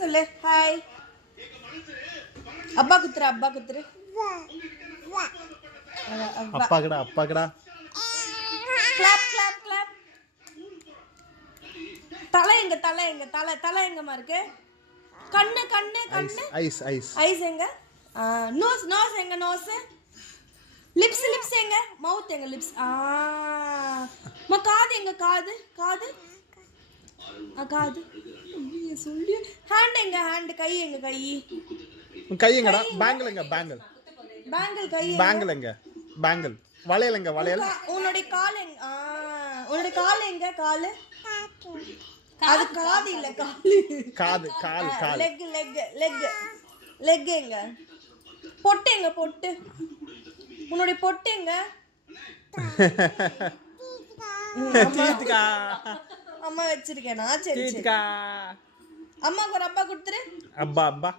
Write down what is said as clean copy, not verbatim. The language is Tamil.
சொல்லு ஹாய். அப்பா குத்துரு, அப்பா குத்துரு. அப்பாக்கடா அப்பாக்கடா. Clap clap clap. தலை எங்க, தலை எங்க, தலை தலை எங்கம்மா இருக்கு? கண்ணு கண்ணு கண்ணு. ஐஸ் ஐஸ் ஐஸ் எங்க? நோஸ் நோஸ் எங்க? நோஸ். லிப்ஸ் லிப்ஸ் எங்க? மவுத் எங்க? லிப்ஸ். காது எங்க? காது காது. காது சொல்லி. ஹேண்ட் எங்க? ஹேண்ட். கை எங்க? கை. கை எங்கடா? பேங்கிள் எங்க? பேங்கிள். பேங்கிள். கை. பேங்கிள் எங்க? பேங்கிள். வளையல் எங்க? வளையல். உன்னுடைய கால் எங்க? உன்னுடைய கால் எங்க? கால். அது காது இல்ல, கால். காது கால் கால். Leg leg leg. லெக் எங்க? பொட்டு எங்க? பொட்டு. உன்னுடைய பொட்டு எங்க? தீத்துக்கா. அம்மா வச்சிருக்கேனா? சரி சரி. தீத்துக்கா. அம்மாக்கு ஒரு அப்பா கொடுத்துரு. அப்பா அப்பா.